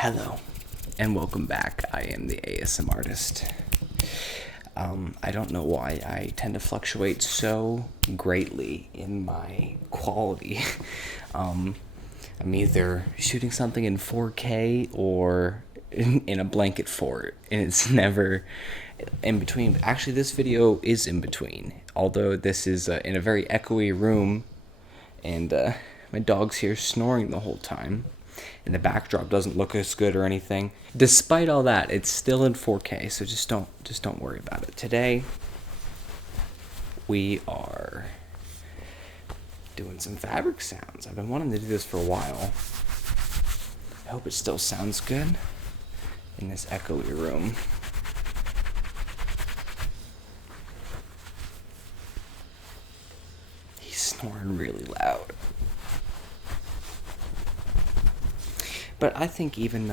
Hello, and welcome back. I am the ASM artist. I don't know why I tend to fluctuate so greatly in my quality. I'm either shooting something in 4K or in a blanket fort, and it's never in between. Actually, this video is in between, although this is in a very echoey room, and my dog's here snoring the whole time. And the backdrop doesn't look as good or anything. Despite all that, it's still in 4K, so just don't worry about it. Today we are doing some fabric sounds. I've been wanting to do this for a while. I hope it still sounds good in this echoey room. He's snoring really loud. But I think even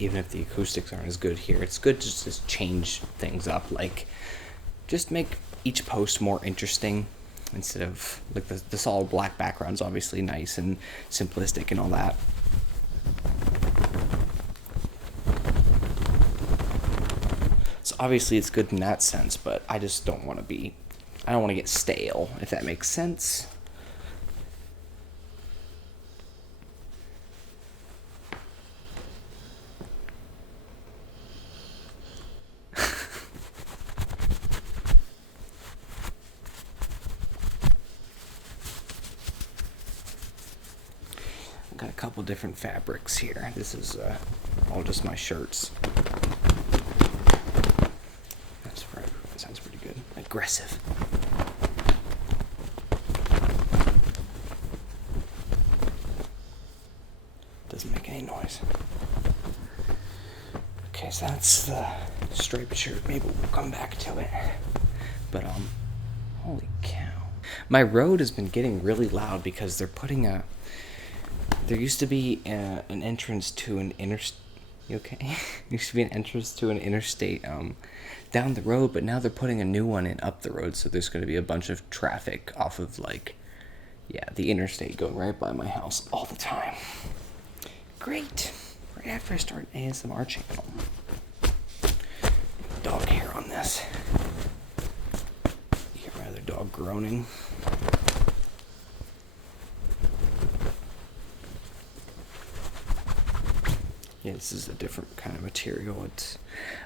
if the acoustics aren't as good here, it's good to just change things up. Like, just make each post more interesting instead of, like, the solid black background's obviously nice and simplistic and all that. So obviously it's good in that sense, but I just don't want to get stale, if that makes sense. Got a couple different fabrics here. This is all just my shirts. That's right. That sounds pretty good. Aggressive. Doesn't make any noise. Okay, so that's the striped shirt. Maybe we'll come back to it. But holy cow. My road has been getting really loud because they're putting there used to be an entrance to an interstate. You okay? There used to be an entrance to an interstate down the road, but now they're putting a new one in up the road, so there's going to be a bunch of traffic off of, the interstate going right by my house all the time. Great. Right after I start an ASMR channel. Dog hair on this. You hear my other dog groaning. Yeah, this is a different kind of material.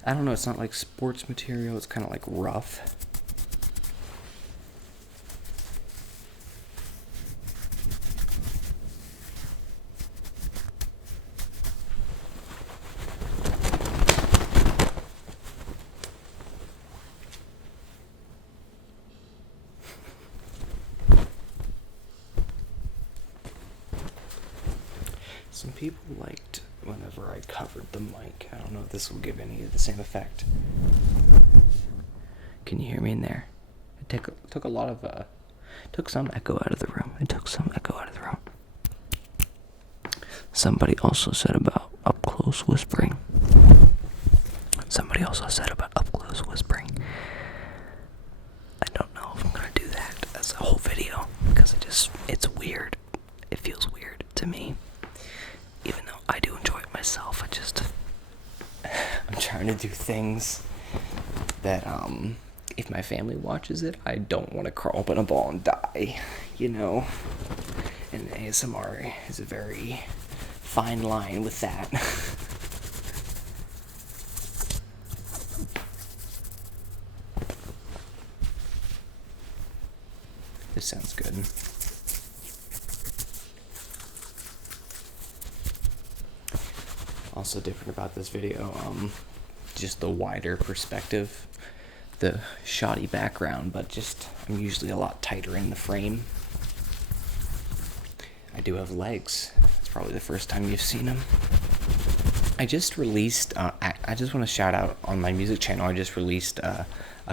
I don't know, it's not like sports material, it's kind of like rough. Some people liked whenever I covered the mic. I don't know if this will give any of the same effect. Can you hear me in there? It took a lot of took some echo out of the room. Somebody also said about up close whispering. I don't know if I'm gonna do that as a whole video because it's weird. It feels weird to me. Even though I do enjoy it myself, I'm trying to do things that, if my family watches it, I don't want to crawl up in a ball and die, you know? And ASMR is a very fine line with that. This sounds good. Also different about this video, just the wider perspective, the shoddy background, but I'm usually a lot tighter in the frame. I do have legs. It's probably the first time you've seen them. I just released, I just want to shout out on my music channel, I just released a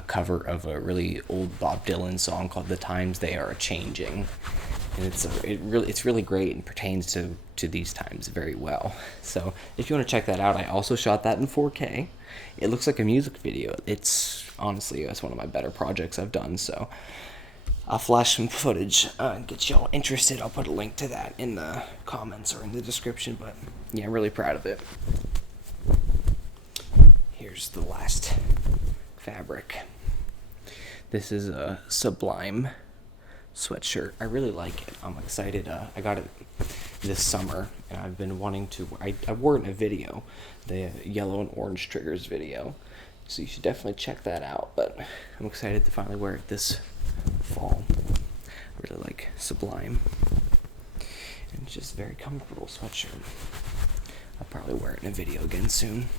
cover of a really old Bob Dylan song called The Times They Are A-Changing. And it's really great and pertains to these times very well. So if you want to check that out, I also shot that in 4K. It looks like a music video. It's honestly, it's one of my better projects I've done. So I'll flash some footage and get y'all interested. I'll put a link to that in the comments or in the description, but yeah, I'm really proud of it. Here's the last fabric. This is a Sublime sweatshirt. I really like it. I'm excited. I got it this summer, and I've been wanting to. I wore it in a video, the yellow and orange triggers video, so you should definitely check that out. But I'm excited to finally wear it this fall. I really like Sublime, and it's just a very comfortable sweatshirt. I'll probably wear it in a video again soon.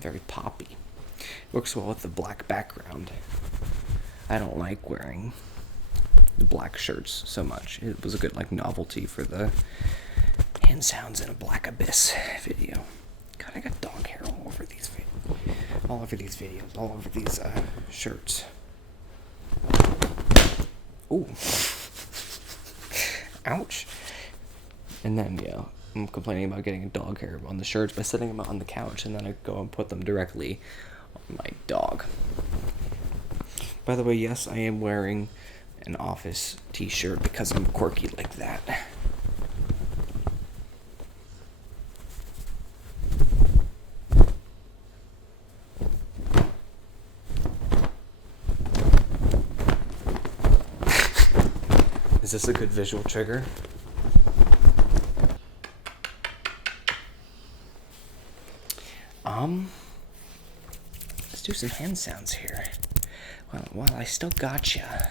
Very poppy. Works well with the black background. I don't like wearing the black shirts so much. It was a good novelty for the hand sounds in a Black Abyss video. God, I got dog hair all over these videos, all over these shirts. Ooh. Ouch. And then, I'm complaining about getting a dog hair on the shirts by setting them out on the couch, and then I go and put them directly on my dog. By the way, yes, I am wearing an Office t-shirt because I'm quirky like that. Is this a good visual trigger? Let's do some hand sounds here. Well, I still gotcha.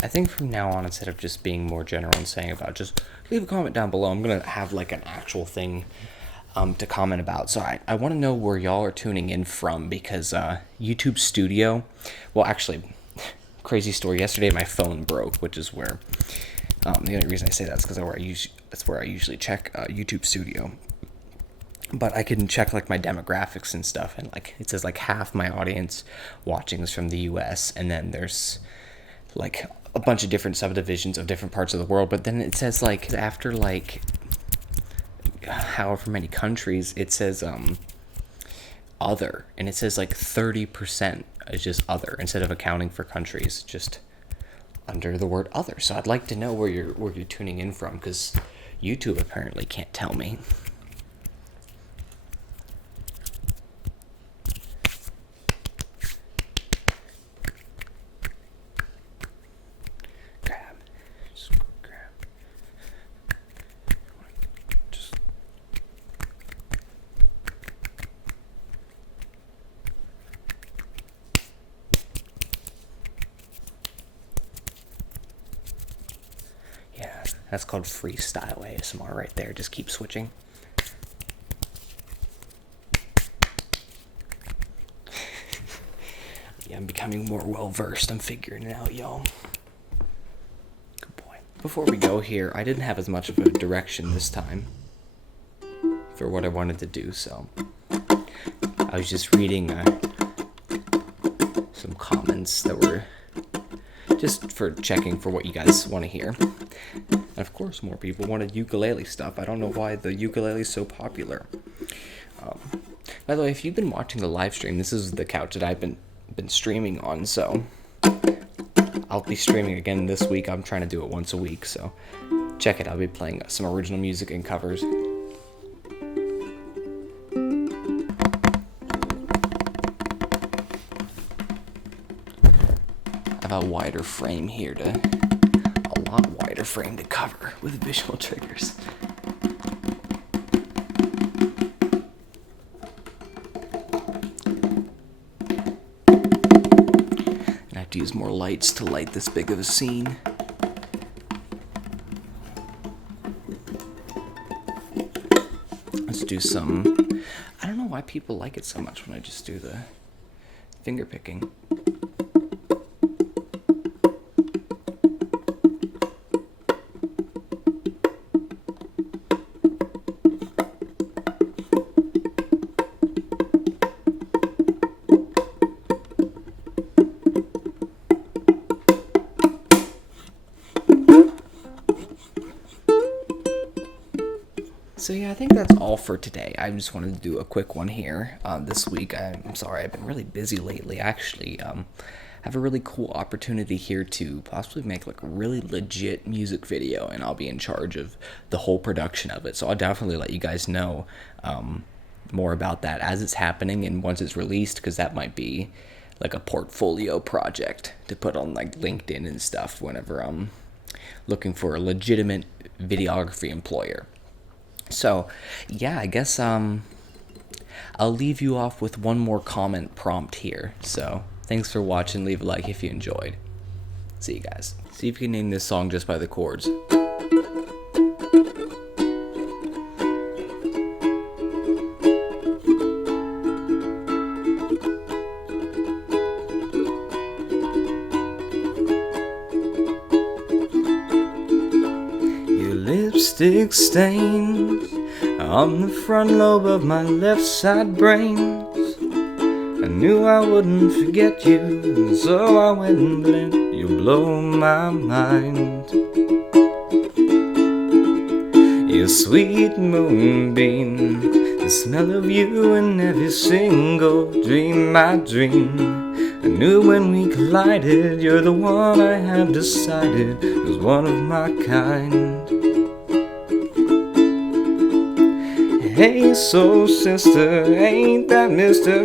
I think from now on, instead of just being more general and saying about just leave a comment down below, I'm going to have an actual thing to comment about. So I want to know where y'all are tuning in from, because YouTube Studio, well, actually, crazy story, yesterday my phone broke, which is where, the only reason I say that is because that's where I usually check YouTube Studio. But I can check my demographics and stuff, and it says half my audience watching is from the US, and then there's a bunch of different subdivisions of different parts of the world. But then it says after however many countries, it says other, and it says 30% is just other instead of accounting for countries, just under the word other. So I'd like to know where you're tuning in from, because YouTube apparently can't tell me. That's called Freestyle ASMR right there. Just keep switching. Yeah, I'm becoming more well-versed. I'm figuring it out, y'all. Good boy. Before we go here, I didn't have as much of a direction this time for what I wanted to do, so I was just reading some comments that were just for checking for what you guys want to hear. And of course, more people wanted ukulele stuff. I don't know why the ukulele is so popular. By the way, if you've been watching the live stream, this is the couch that I've been streaming on. So I'll be streaming again this week. I'm trying to do it once a week, so check it. I'll be playing some original music and covers. I have a wider frame here a lot wider frame to cover with visual triggers. And I have to use more lights to light this big of a scene. Let's do some, I don't know why people like it so much when I just do the finger picking. So yeah, I think that's all for today. I just wanted to do a quick one here this week. I'm sorry, I've been really busy lately. Actually, have a really cool opportunity here to possibly make like a really legit music video, and I'll be in charge of the whole production of it. So I'll definitely let you guys know more about that as it's happening and once it's released, because that might be like a portfolio project to put on like LinkedIn and stuff whenever I'm looking for a legitimate videography employer. So yeah, I guess I'll leave you off with one more comment prompt here. So thanks for watching. Leave a like if you enjoyed. See you guys. See if you can name this song just by the chords. Lipstick stains on the front lobe of my left side brain. I knew I wouldn't forget you, so I went and bled. You blow my mind. Your sweet moonbeam, the smell of you in every single dream I dream. I knew when we collided, you're the one I have decided was one of my kind. Hey, soul sister, ain't that Mr.